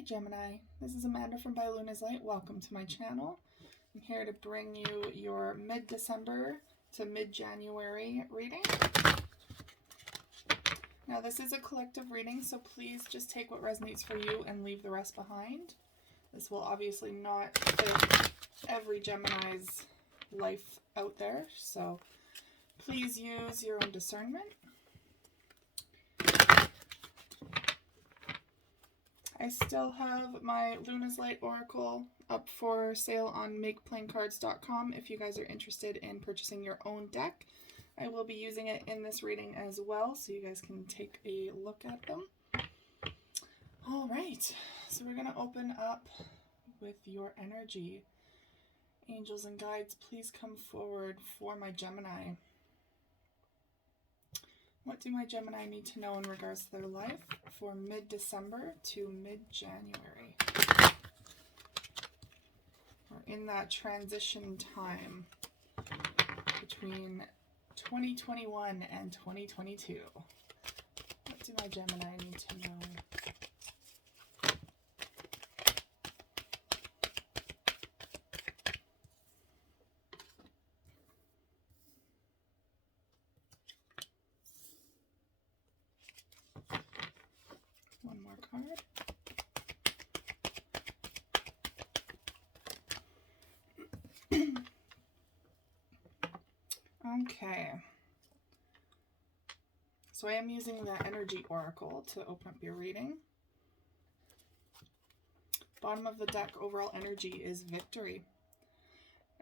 Hi Gemini, this is Amanda from By Luna's Light. Welcome to my channel. I'm here to bring you your mid-December to mid-January reading. Now this is a collective reading, so please just take what resonates for you and leave the rest behind. This will obviously not fit every Gemini's life out there, so please use your own discernment. I still have my Luna's Light Oracle up for sale on makeplaincards.com if you guys are interested in purchasing your own deck. I will be using it in this reading as well, so you guys can take a look at them. All right, so we're going to open up with your energy. Angels and guides, please come forward for my Gemini. What do my Gemini need to know in regards to their life for mid-December to mid-January? We're in that transition time between 2021 and 2022. What do my Gemini need to know? One more card. Okay. So I am using the Energy Oracle to open up your reading. Bottom of the deck, overall energy is victory.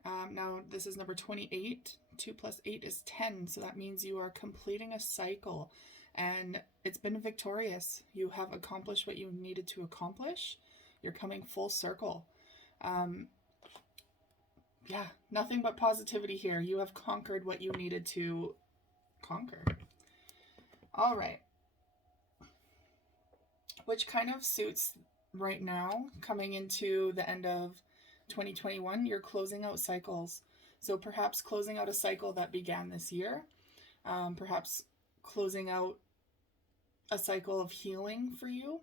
Now this is number 28. 2 plus 8 is 10, so that means you are completing a cycle. And it's been victorious. You have accomplished what you needed to accomplish. You're coming full circle. Yeah, nothing but positivity here. You have conquered what you needed to conquer. All right. Which kind of suits right now, coming into the end of 2021, you're closing out cycles. So perhaps closing out a cycle that began this year. Perhaps closing out a cycle of healing for you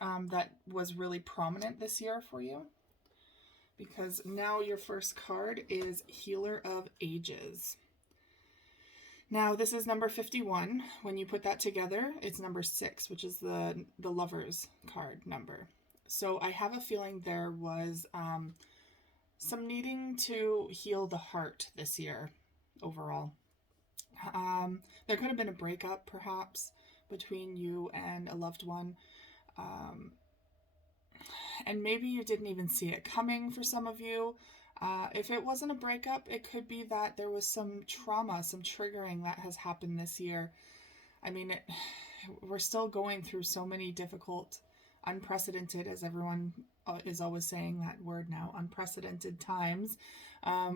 that was really prominent this year for you, because now your first card is Healer of Ages. Now this is number 51. When you put that together, it's number 6, which is the Lover's card number. So I have a feeling there was some needing to heal the heart this year overall. There could have been a breakup perhaps between you and a loved one. And maybe you didn't even see it coming for some of you. If it wasn't a breakup, it could be that there was some trauma, some triggering that has happened this year. I mean, we're still going through so many difficult, unprecedented, as everyone is always saying that word now, unprecedented times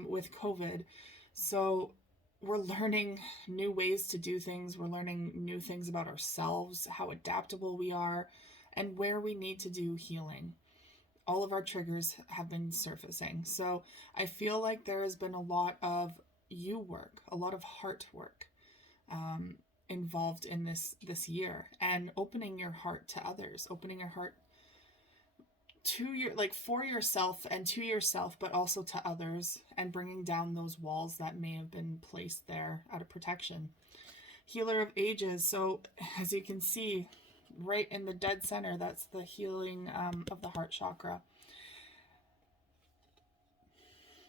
with COVID. So we're learning new ways to do things. We're learning new things about ourselves, how adaptable we are, and where we need to do healing. All of our triggers have been surfacing. So I feel like there has been a lot of you work, a lot of heart work involved in this year, and opening your heart to others, opening your heart to for yourself and to yourself, but also to others, and bringing down those walls that may have been placed there out of protection. Healer of Ages. So as you can see, right in the dead center, that's the healing of the heart chakra.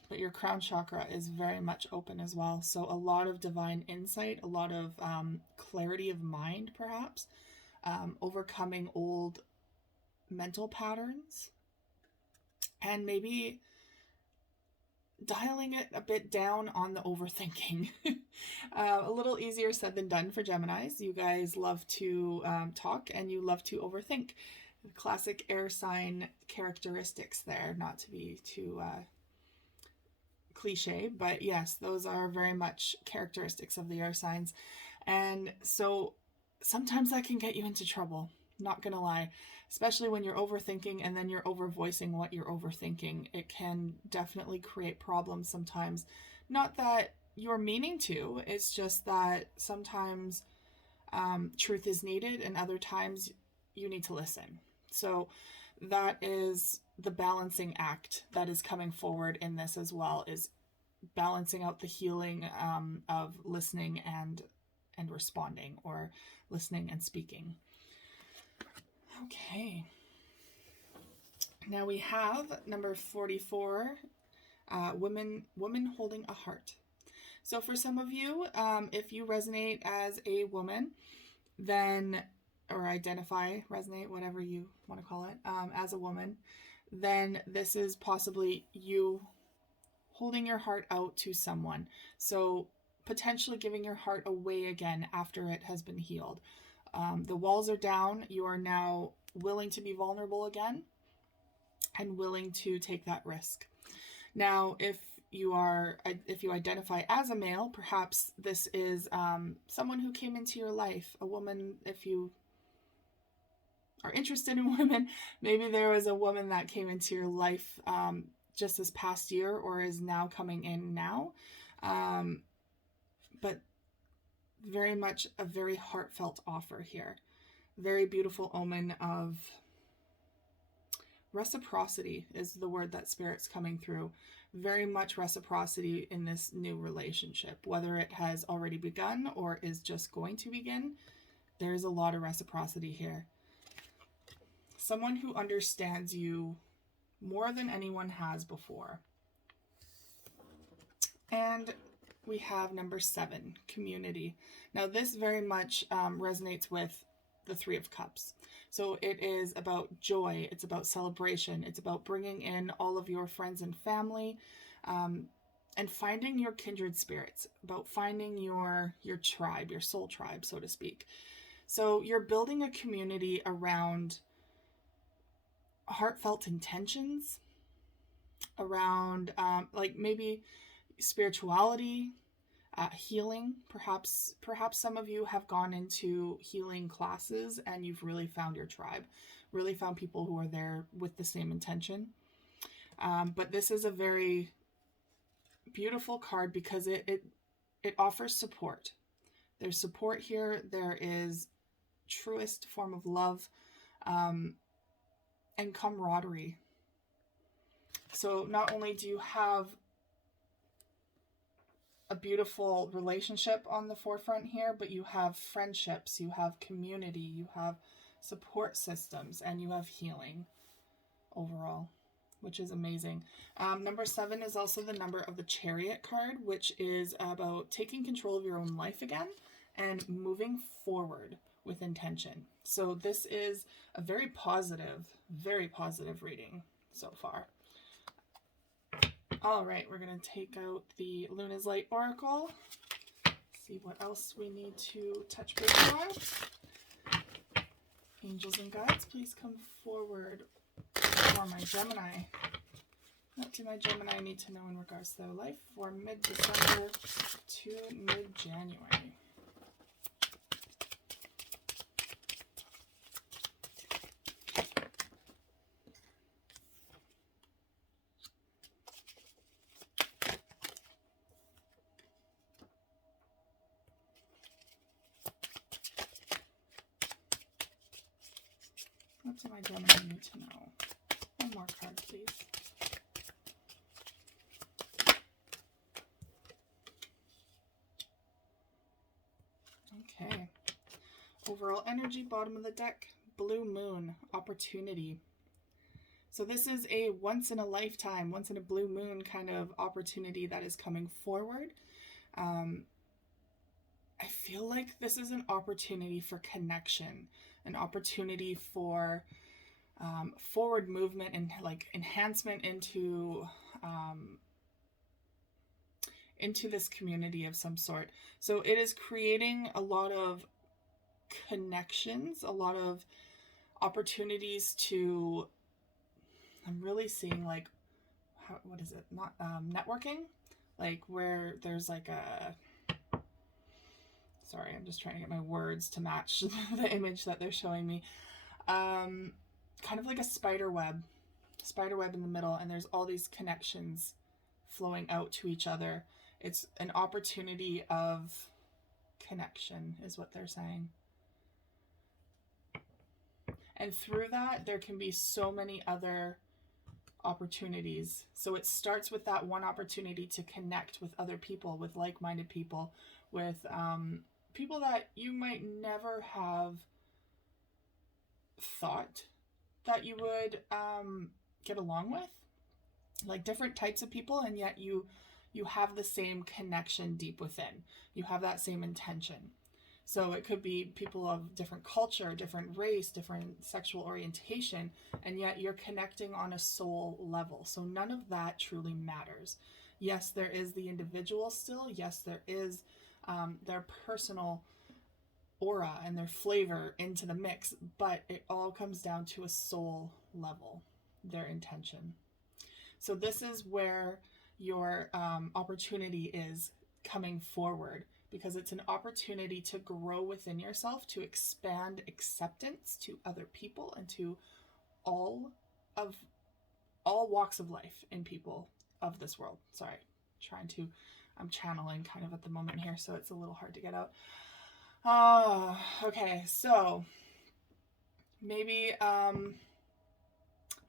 But your crown chakra is very much open as well. So a lot of divine insight, a lot of clarity of mind, perhaps, overcoming old mental patterns, and maybe dialing it a bit down on the overthinking. A little easier said than done for Geminis. You guys love to talk, and you love to overthink. Classic air sign characteristics there, not to be too cliche, but yes, those are very much characteristics of the air signs. And so sometimes that can get you into trouble, not gonna lie, especially when you're overthinking and then you're over voicing what you're overthinking. It can definitely create problems sometimes. Not that you're meaning to, it's just that sometimes truth is needed, and other times you need to listen. So that is the balancing act that is coming forward in this as well, is balancing out the healing of listening and responding, or listening and speaking. Okay. Now we have number 44, woman holding a heart. So for some of you, if you resonate as a woman, then, or resonate, whatever you want to call it, as a woman, then this is possibly you holding your heart out to someone. So potentially giving your heart away again after it has been healed. The walls are down. You are now willing to be vulnerable again and willing to take that risk. Now, if you identify as a male, perhaps this is someone who came into your life, a woman. If you are interested in women, maybe there was a woman that came into your life just this past year, or is now coming in now. But very much a very heartfelt offer here. Very beautiful omen of reciprocity is the word that Spirit's coming through. Very much reciprocity in this new relationship, whether it has already begun or is just going to begin. There's a lot of reciprocity here. Someone who understands you more than anyone has before. And we have number 7, community. Now this very much resonates with the 3 of Cups. So it is about joy, it's about celebration, it's about bringing in all of your friends and family, and finding your kindred spirits, about finding your tribe, your soul tribe, so to speak. So you're building a community around heartfelt intentions, around like maybe spirituality, healing. Perhaps some of you have gone into healing classes and you've really found your tribe, really found people who are there with the same intention. But this is a very beautiful card because it offers support. There's support here. There is truest form of love and camaraderie. So not only do you have a beautiful relationship on the forefront here, but you have friendships, you have community, you have support systems, and you have healing overall, which is amazing. Number 7 is also the number of the Chariot card, which is about taking control of your own life again and moving forward with intention. So this is a very positive reading so far. All right, we're going to take out the Luna's Light Oracle, see what else we need to touch base on. Angels and guides, please come forward for my Gemini. What do my Gemini need to know in regards to their life for mid-December to mid-January? What do my Gemini need to know? One more card, please. Okay. Overall energy, bottom of the deck, blue moon, opportunity. So this is a once in a lifetime, once in a blue moon kind of opportunity that is coming forward. I feel like this is an opportunity for connection, an opportunity for forward movement and like enhancement into this community of some sort. So it is creating a lot of connections, a lot of opportunities to, I'm really seeing like, what is it? Not networking, like where there's like a, sorry, I'm just trying to get my words to match the image that they're showing me. Kind of like a spider web in the middle, and there's all these connections flowing out to each other. It's an opportunity of connection is what they're saying. And through that, there can be so many other opportunities. So it starts with that one opportunity to connect with other people, with like-minded people, with people that you might never have thought that you would get along with, like different types of people, and yet you have the same connection deep within. You have that same intention. So it could be people of different culture, different race, different sexual orientation, and yet you're connecting on a soul level. So none of that truly matters. Yes, there is the individual still. Yes, there is their personal aura and their flavor into the mix, but it all comes down to a soul level, their intention. So this is where your opportunity is coming forward, because it's an opportunity to grow within yourself, to expand acceptance to other people and to all walks of life in people of this world. Sorry, I'm channeling kind of at the moment here, so it's a little hard to get out. Okay, so maybe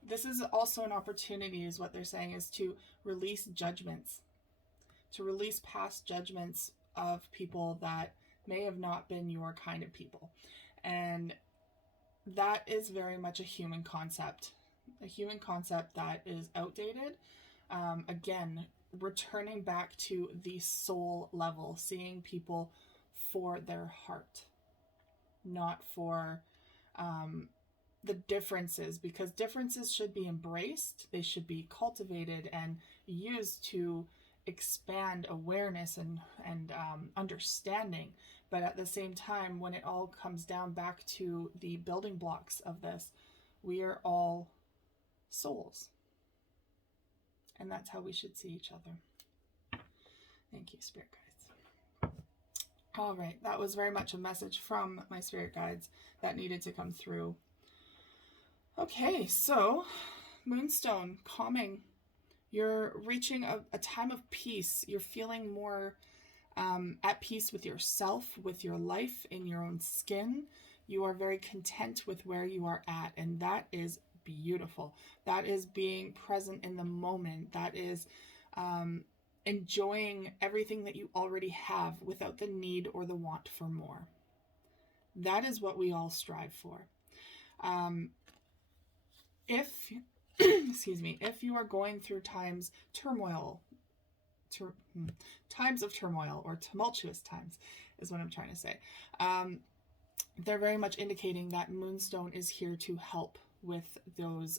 this is also an opportunity, is what they're saying, is to release judgments, to release past judgments of people that may have not been your kind of people. And that is very much a human concept that is outdated. Again, returning back to the soul level, seeing people for their heart, not for the differences, because differences should be embraced. They should be cultivated and used to expand awareness and understanding. But at the same time, when it all comes down back to the building blocks of this, we are all souls. And that's how we should see each other. Thank you, Spirit Guides. All right, that was very much a message from my Spirit Guides that needed to come through. Okay, so Moonstone, calming. You're reaching a time of peace. You're feeling more at peace with yourself, with your life, in your own skin. You are very content with where you are at, and that is beautiful. That is being present in the moment. That is enjoying everything that you already have without the need or the want for more. That is what we all strive for. If you are going through times of turmoil, or tumultuous times is what I'm trying to say, they're very much indicating that Moonstone is here to help with those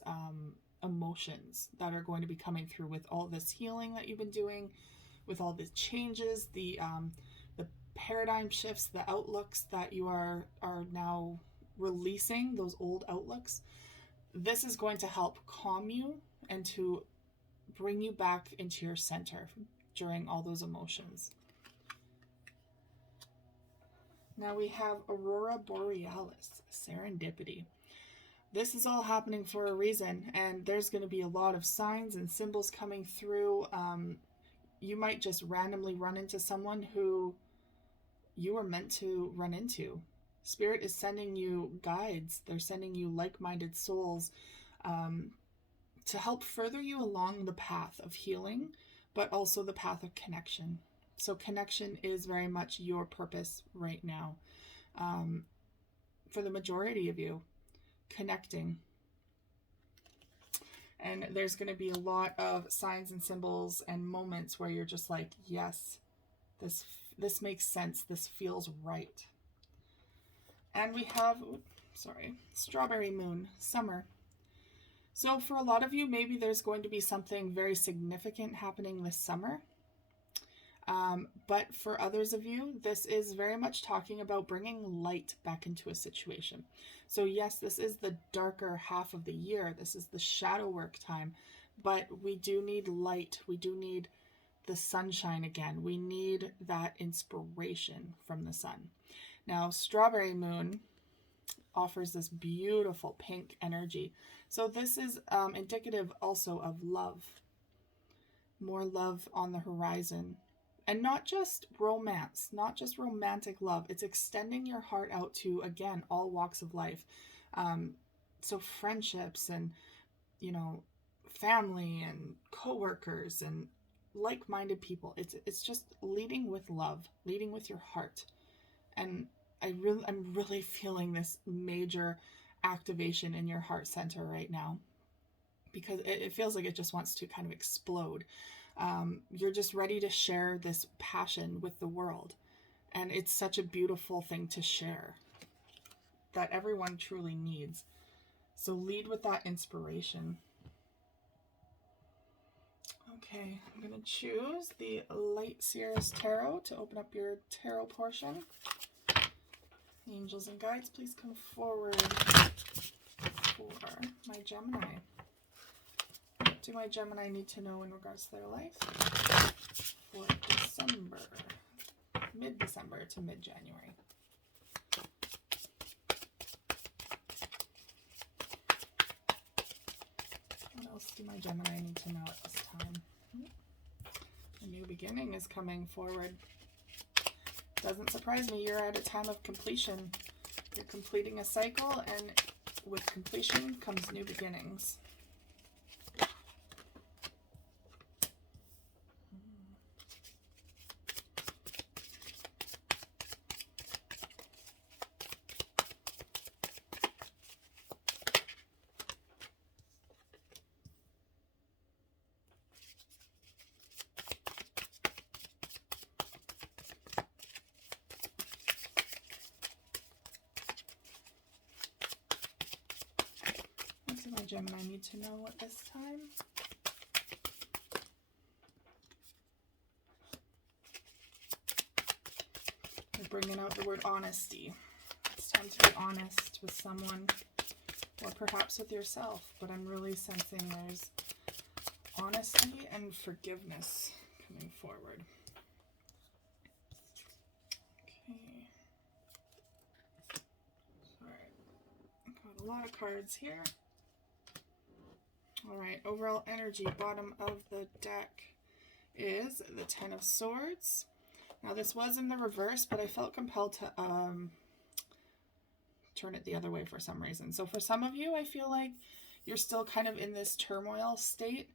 emotions that are going to be coming through with all this healing that you've been doing, with all the changes, the paradigm shifts, the outlooks that you are now releasing, those old outlooks. This is going to help calm you and to bring you back into your center during all those emotions. Now we have Aurora borealis, serendipity. This is all happening for a reason, and there's going to be a lot of signs and symbols coming through. You might just randomly run into someone who you were meant to run into. Spirit is sending you guides. They're sending you like-minded souls to help further you along the path of healing, but also the path of connection. So connection is very much your purpose right now. For the majority of you, connecting. And there's going to be a lot of signs and symbols and moments where you're just like, yes, this makes sense. This feels right. And we have, strawberry moon, summer. So for a lot of you, maybe there's going to be something very significant happening this summer. But for others of you, this is very much talking about bringing light back into a situation. So yes, this is the darker half of the year. This is the shadow work time, but we do need light. We do need the sunshine again. We need that inspiration from the sun. Now, strawberry moon offers this beautiful pink energy. So this is indicative also of love. More love on the horizon. And not just romance, not just romantic love. It's extending your heart out to, again, all walks of life. So friendships and, you know, family and coworkers and like-minded people. It's just leading with love, leading with your heart. And I'm really feeling this major activation in your heart center right now, because it feels like it just wants to kind of explode. You're just ready to share this passion with the world. And it's such a beautiful thing to share that everyone truly needs. So lead with that inspiration. Okay, I'm going to choose the Light Seers Tarot to open up your tarot portion. Angels and guides, please come forward for my Gemini. What do my Gemini need to know in regards to their life for December, mid-December to mid-January? What else do my Gemini need to know at this time? A new beginning is coming forward. Doesn't surprise me, you're at a time of completion. You're completing a cycle, and with completion comes new beginnings. My Gemini need to know at this time. We're bringing out the word honesty. It's time to be honest with someone, or perhaps with yourself, but I'm really sensing there's honesty and forgiveness coming forward. Okay. Alright, got a lot of cards here. Alright, overall energy, bottom of the deck is the Ten of Swords. Now this was in the reverse, but I felt compelled to turn it the other way for some reason. So for some of you, I feel like you're still kind of in this turmoil state.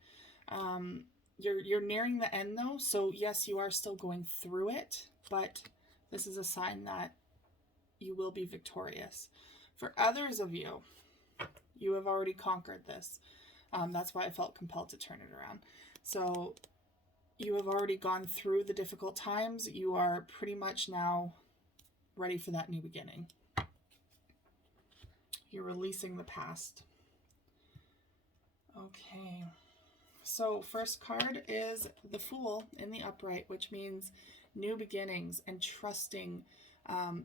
You're nearing the end though, so yes, you are still going through it, but this is a sign that you will be victorious. For others of you, you have already conquered this. That's why I felt compelled to turn it around. So you have already gone through the difficult times. You are pretty much now ready for that new beginning. You're releasing the past. Okay. So first card is the Fool in the upright, which means new beginnings and trusting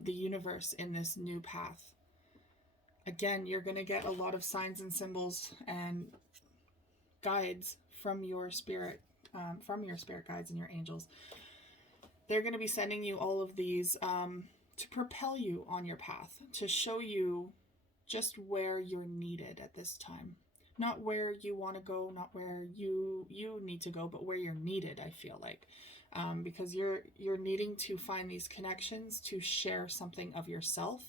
the universe in this new path. Again, you're going to get a lot of signs and symbols and guides from your spirit guides and your angels. They're going to be sending you all of these to propel you on your path, to show you just where you're needed at this time. Not where you want to go, not where you need to go, but where you're needed, I feel like. Because you're needing to find these connections to share something of yourself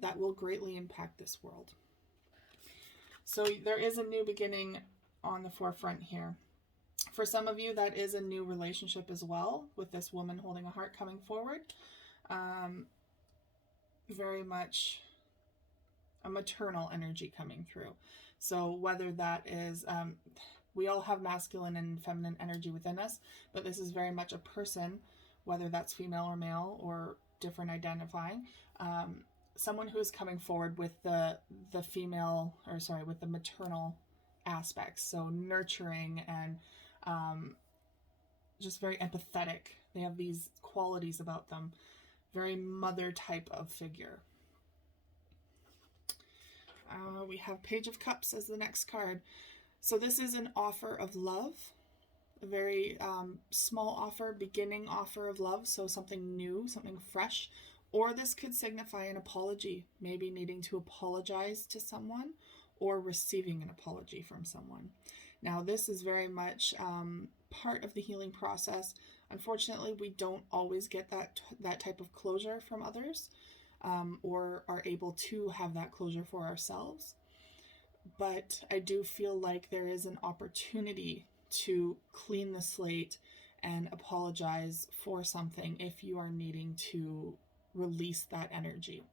that will greatly impact this world. So there is a new beginning on the forefront here. For some of you, that is a new relationship as well, with this woman holding a heart coming forward. Very much a maternal energy coming through. So whether that is, we all have masculine and feminine energy within us, but this is very much a person, whether that's female or male or different identifying, someone who is coming forward with the female, or sorry, with the maternal aspects. So nurturing and just very empathetic. They have these qualities about them. Very mother type of figure. We have Page of Cups as the next card. So this is an offer of love. A very small offer, beginning offer of love. So something new, something fresh. Or this could signify an apology. Maybe needing to apologize to someone or receiving an apology from someone. Now this is very much part of the healing process. Unfortunately, we don't always get that type of closure from others, or are able to have that closure for ourselves. but I do feel like there is an opportunity to clean the slate and apologize for something if you are needing to release that energy.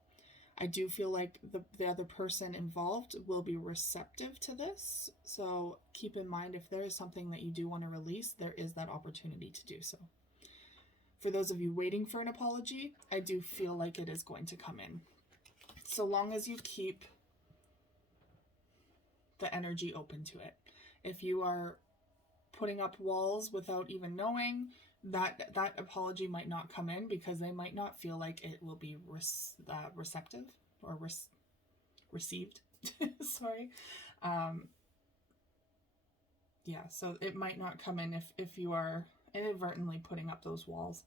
I do feel like the other person involved will be receptive to this. So keep in mind, if there is something that you do want to release, there is that opportunity to do so. For those of you waiting for an apology, I do feel like it is going to come in. So long as you keep the energy open to it. If you are putting up walls without even knowing, that apology might not come in because they might not feel like it will be receptive or received. Sorry. Yeah, so it might not come in if you are inadvertently putting up those walls.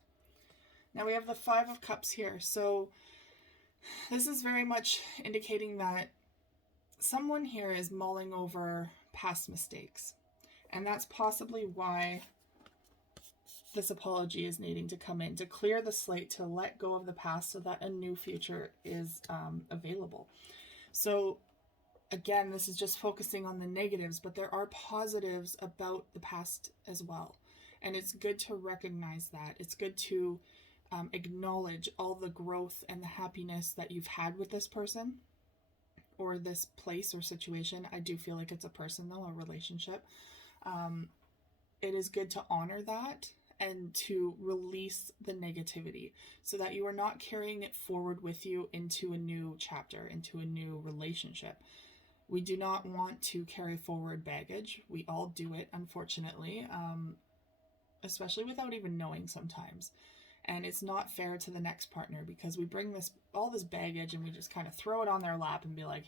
Now we have the 5 of Cups here. So this is very much indicating that someone here is mulling over past mistakes. And that's possibly why this apology is needing to come in, to clear the slate, to let go of the past so that a new future is available. So again, this is just focusing on the negatives, but there are positives about the past as well. And it's good to recognize that. It's good to acknowledge all the growth and the happiness that you've had with this person or this place or situation. I do feel like it's a person though, a relationship. It is good to honor that and to release the negativity so that you are not carrying it forward with you into a new chapter, into a new relationship. We do not want to carry forward baggage. We all do it, unfortunately, especially without even knowing sometimes. And it's not fair to the next partner because we bring all this baggage and we just kind of throw it on their lap and be like,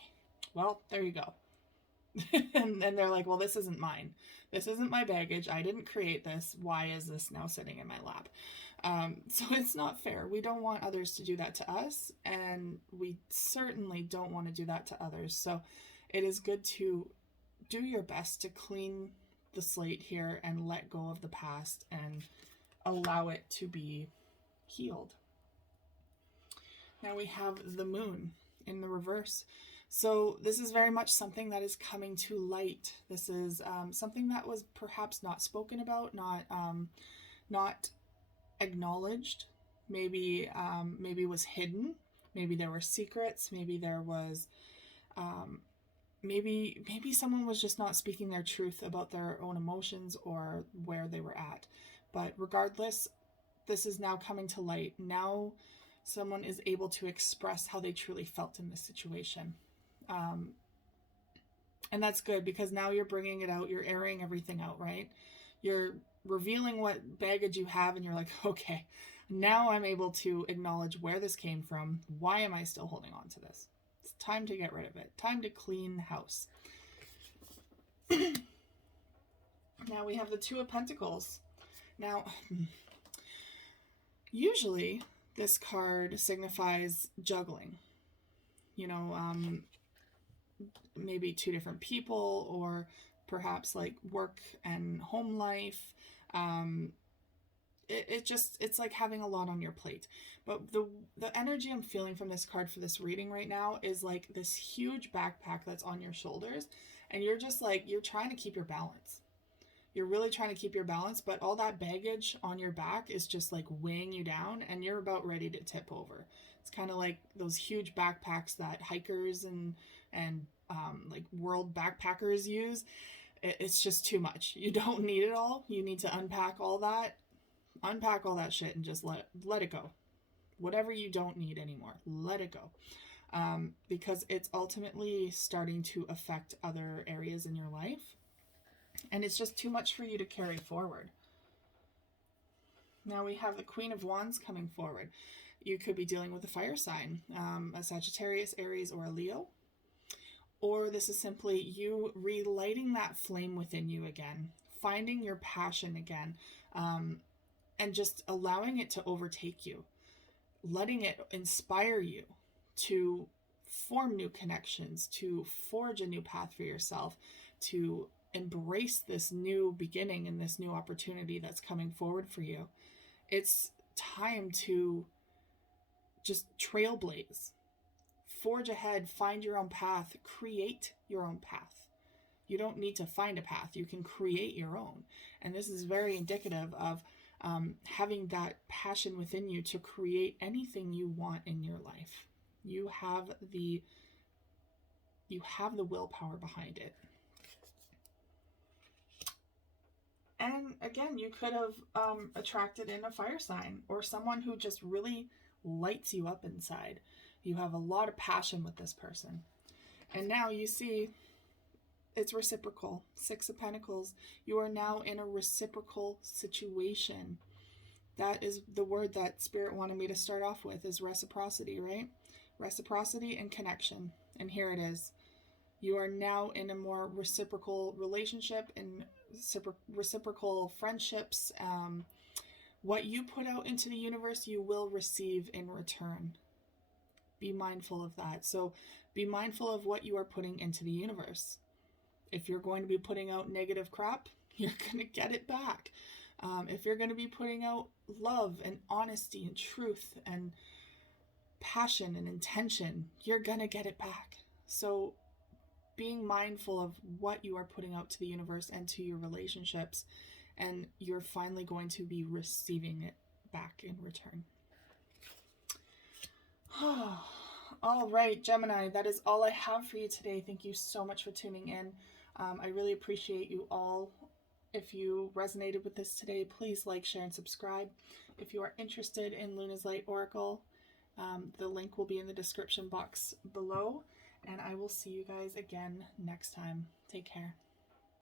well, there you go. and they're like, well, this isn't mine. This isn't my baggage. I didn't create this. Why is this now sitting in my lap? So it's not fair. We don't want others to do that to us, and we certainly don't want to do that to others. So it is good to do your best to clean the slate here and let go of the past and allow it to be healed. Now we have the Moon in the reverse. So this is very much something that is coming to light. This is something that was perhaps not spoken about, not acknowledged. Maybe was hidden. Maybe there were secrets. Maybe there was, maybe someone was just not speaking their truth about their own emotions or where they were at. But regardless, this is now coming to light. Now someone is able to express how they truly felt in this situation. And that's good because now you're bringing it out. You're airing everything out, right? You're revealing what baggage you have and you're like, okay, now I'm able to acknowledge where this came from. Why am I still holding on to this? It's time to get rid of it. Time to clean house. Now we have the 2 of Pentacles. Now, usually this card signifies juggling. You know, maybe 2 different people or perhaps like work and home life. It's like having a lot on your plate. But the energy I'm feeling from this card for this reading right now is like this huge backpack that's on your shoulders. And you're just like, you're trying to keep your balance. You're really trying to keep your balance, but all that baggage on your back is just like weighing you down and you're about ready to tip over. It's kind of like those huge backpacks that hikers and like world backpackers use. It's just too much. You don't need it all. You need to unpack all that shit and just let it go. Whatever you don't need anymore, let it go. Because it's ultimately starting to affect other areas in your life. And it's just too much for you to carry forward. Now we have the Queen of Wands coming forward. You could be dealing with a fire sign, a Sagittarius, Aries, or a Leo. Or this is simply you relighting that flame within you again, finding your passion again, and just allowing it to overtake you, letting it inspire you to form new connections, to forge a new path for yourself, to embrace this new beginning and this new opportunity that's coming forward for you. It's time to just trailblaze. forge ahead, find your own path, create your own path. You don't need to find a path. You can create your own. And this is very indicative of having that passion within you to create anything you want in your life. You have the willpower behind it. And again, you could have attracted in a fire sign or someone who just really lights you up inside. You have a lot of passion with this person. And now you see it's reciprocal. 6 of Pentacles. You are now in a reciprocal situation. That is the word that Spirit wanted me to start off with, is reciprocity, right? Reciprocity and connection. And here it is. You are now in a more reciprocal relationship and reciprocal friendships. What you put out into the universe, you will receive in return. Be mindful of that. So be mindful of what you are putting into the universe. If you're going to be putting out negative crap, you're going to get it back. If you're going to be putting out love and honesty and truth and passion and intention, you're going to get it back. So being mindful of what you are putting out to the universe and to your relationships, and you're finally going to be receiving it back in return. All right, Gemini, that is all I have for you today. Thank you so much for tuning in. I really appreciate you all. If you resonated with this today, please like, share, and subscribe. If you are interested in Luna's Light Oracle, the link will be in the description box below. And I will see you guys again next time. Take care.